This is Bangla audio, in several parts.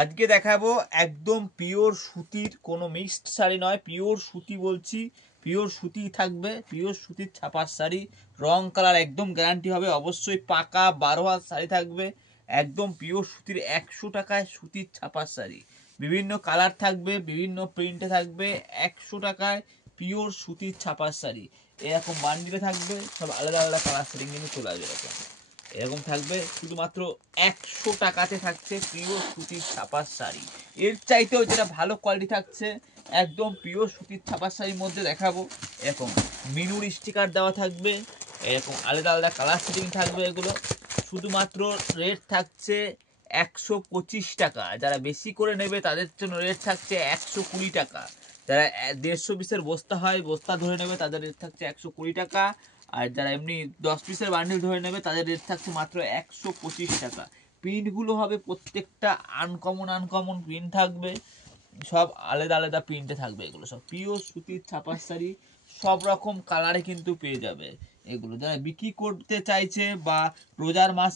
আজকে দেখাবো একদম পিওর সুতির, কোনো মিক্সড শাড়ি নয়, পিওর সুতি বলছি, পিওর সুতি থাকবে, পিওর সুতির ছাপার শাড়ি, রং কালার একদম গ্যারান্টি হবে, অবশ্যই পাকা 12 হাত শাড়ি থাকবে, একদম পিওর সুতির 100 টাকায় সুতির ছাপার শাড়ি, বিভিন্ন কালার থাকবে, বিভিন্ন প্রিন্টে থাকবে, 100 টাকায় পিওর সুতির ছাপার শাড়ি। এরকম বান্ডিলে থাকবে, সব আলাদা আলাদা কালার সেটিং কিন্তু চলে আসবে। এরকম থাকবে, শুধুমাত্র 100 টাকাতে থাকছে পিওর সুতির ছাপার শাড়ি। এর চাইতেও যেটা ভালো কোয়ালিটি থাকছে, একদম পিওর সুতির ছাপার শাড়ির মধ্যে দেখাবো। এরকম মিনুর স্টিকার দেওয়া থাকবে, এরকম আলাদা আলাদা কালার সেটিং থাকবে। এগুলো শুধুমাত্র রেট থাকছে 125 টাকা। যারা বেশি করে নেবে তাদের জন্য রেট থাকছে 120 টাকা। যারা 150 পিসের বস্তা হয়, বস্তা ধরে নেবে, তাদের রেট থাকছে 120 টাকা। আর যারা এমনি 10 পিসের বান্ডিল ধরে নেবে তাদের রেট থাকছে মাত্র 125 টাকা। প্রিন্টগুলো হবে প্রত্যেকটা আনকমন প্রিন্ট থাকবে, সব আলাদা আলাদা প্রিন্টে থাকবে। এগুলো সব পিওর সুতির ছাপার শাড়ি, সব রকম কালারে কিন্তু পেয়ে যাবে। এগুলো যারা বিক্রি করতে চাইছে বা রোজার মাস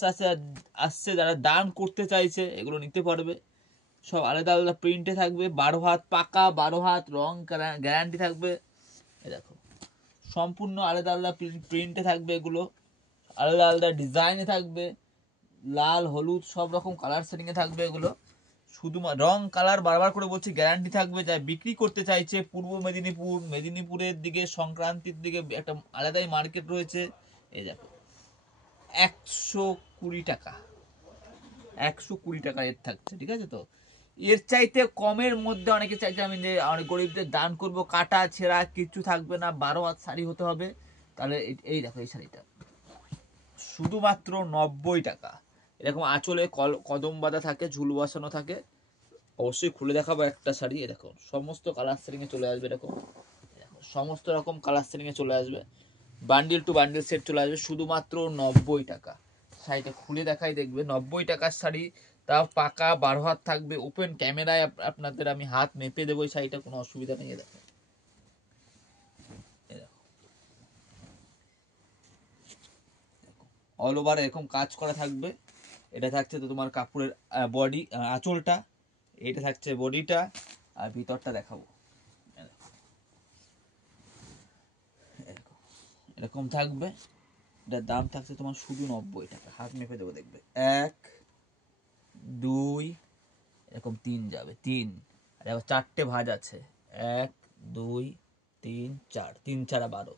আসছে যারা দান করতে চাইছে, এগুলো নিতে পারবে। সব আলাদা আলাদা প্রিন্টে থাকবে, 12 হাত পাকা, 12 হাত রং গ্যারান্টি থাকবে। দেখো সম্পূর্ণ আলাদা আলাদা প্রিন্টে থাকবে, এগুলো আলাদা আলাদা ডিজাইনে থাকবে, লাল হলুদ সব রকম কালার সেটিংয়ে থাকবে। এগুলো শুধুমাত্র রং কালার বারবার করে বলছি গ্যারান্টি থাকবে। যা বিক্রি করতে চাইছে পূর্ব মেদিনীপুরের দিকে, সংক্রান্তির দিকে একটা আলাদাই মার্কেট রয়েছে। এই দেখো 120 টাকা, 120 টাকা রেট থাকছে, ঠিক আছে? তো এর চাইতে কমের মধ্যে অনেকে চাইছে আমি যে অনেক গরিবদের দান করব, কাটা ছেঁড়া কিছু থাকবে না, 12 হাত শাড়ি হতে হবে, তাহলে এই দেখো এই শাড়িটা শুধুমাত্র 90 টাকা। এরকম আঁচলে কদম বাঁধা থাকে, ঝুল বসানো থাকে। অবশ্যই খুলে দেখাবো একটা শাড়ি। দেখো সমস্ত কালার সেটিংয়ে চলে আসবে, দেখো সমস্ত রকম কালার সেটিংয়ে চলে আসবে, বান্ডিল টু বান্ডিল সেট চলে আসবে, শুধুমাত্র 90 টাকা। শাড়িটা খুলে দেখাই, দেখবে 90 টাকার শাড়ি, তাও পাকা 12 হাত থাকবে। ওপেন ক্যামেরায় আপনাদের আমি হাত মেপে দেবো এই শাড়িটা, কোনো অসুবিধা নেই। দেখো অল ওভার এরকম কাজ করা থাকবে। এটা থাকছে তো তোমার কাপড়ের বডি, আঁচলটা, এটা থাকছে বডিটা, আর ভিতরটা দেখাবো। এরকম থাকবে, এটার দাম থাকছে তোমার শুধু 90 টাকা। হাত মেপে দেবো, দেখবে 1 2 এরকম 3 যাবে, 3 আর এবার 4টে ভাঁজ আছে, 1 2 3 4, 3 4 12।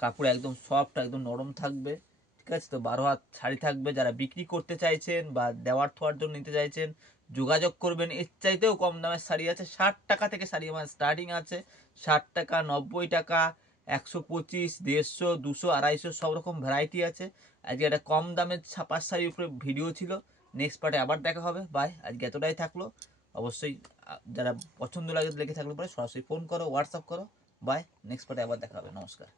কাপড় একদম সফট, একদম নরম থাকবে, ঠিক আছে? তো 12 হাত শাড়ি থাকবে। যারা বিক্রি করতে চাইছেন বা দেওয়ার থোয়ার জন্য নিতে চাইছেন, যোগাযোগ করবেন। এর চাইতেও কম দামের শাড়ি আছে, 60 টাকা থেকে শাড়ি আমার স্টার্টিং আছে, 60 টাকা, 90 টাকা, 125, 150, 200, 250 সব রকম ভ্যারাইটি আছে। আজকে একটা কম দামের ছাপার শাড়ির উপরে ভিডিও ছিল। নেক্সট পার্টে আবার দেখা হবে। বাই, আজকে এতটাই থাকলো। অবশ্যই যারা পছন্দ লাগে লেগে থাকলে পরে সরাসরি ফোন করো, হোয়াটসঅ্যাপ করো। বাই, নেক্সট পার্টে আবার দেখা হবে। নমস্কার।